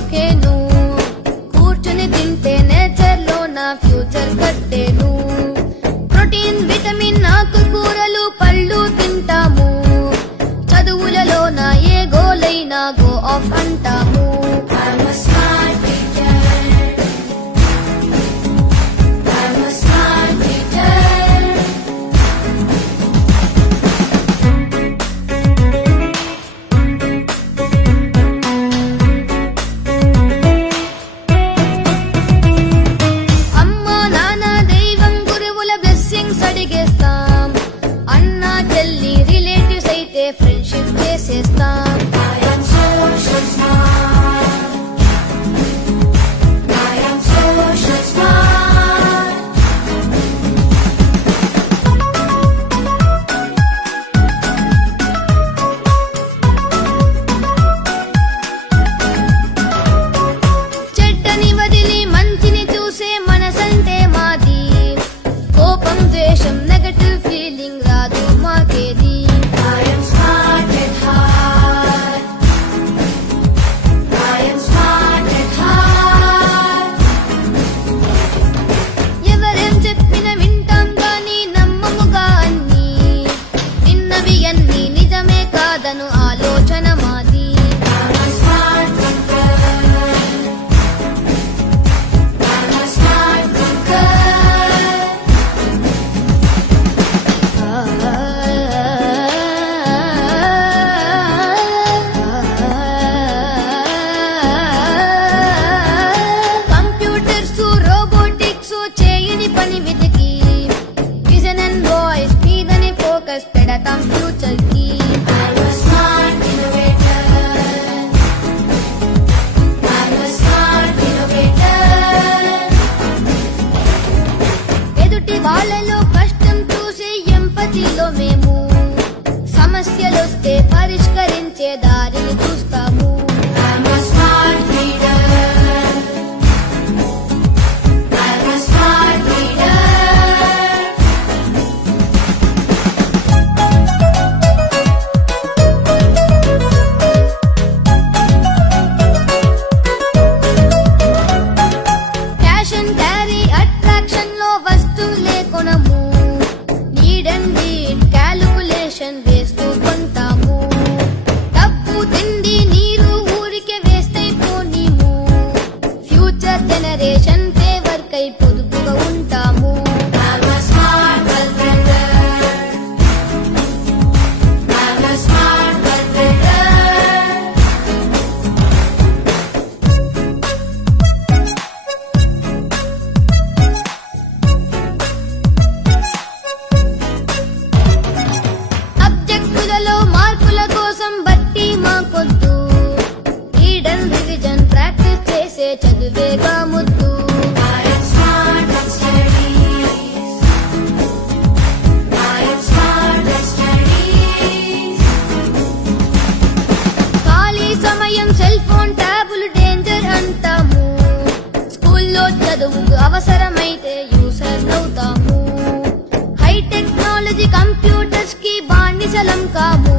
ఓకేను, కూర్చుని తింటే నేచర్ లో నా ఫ్యూచర్ కట్టేను. ప్రోటీన్ విటమిన్ ఆకుకూరలు పళ్ళు తింటాము, చదువులలో నా ఏ గోలైనా గో ఆఫ్ అంటాము. ఫ్రెండ్షిప్ చేసేస్తాం. చెడ్డని వదిలి మంచిని చూసే మనసంటే మాది, కోపం ద్వేషం నెగటివ్ ఫీలింగ్ రాదు మాకేది. ఎవరేం చెప్పిన వింటాం గాని నమ్మముగా అన్ని, విన్నవి అన్ని నిజమే కాదను ఆలోచన మాది. కంప్యూటర్స్ రోబోటిక్స్ చేయని పని వెతికి, విజన్ అండ్ వాయిస్ మీదని ఫోకస్ పెడతాం ఫ్యూచర్ కి. ఎదుటి వాళ్ళలో కష్టం చూసి ఎంపతిలో మేము, సమస్యలొస్తే పరిష్కరించే దారిని చూస్తాము. క్యాష్ అండ్ క్యారీ అట్రాక్షన్ లో వస్తువులే కొనము, నీడ్ అండ్ నీడ్ క్యాలిక్యులేషన్ వేస్తూ కొంటాము. డబ్బు తిండి నీరు ఊరికే వేస్ట్ అయిపోనీము, ఫ్యూచర్ జనరేషన్ ఫేవర్ కై పొదుపుగా ఉంటాము. సబ్జెక్టులలో మార్కుల కోసం బట్టి మాకొద్దు, రీడన్ రివిజన్ ప్రాక్టీస్ చేసే చదువేగా ముద్దు. ఖాళీ సమయం సెల్ ఫోన్ ట్యాబులు డేంజర్ అంటాము, స్కూల్లో చదువుకు అవసరమైతే యూసర్ అవుతాము. హై టెక్నాలజీ కంప్యూటర్స్ కి బానిసలం కాము,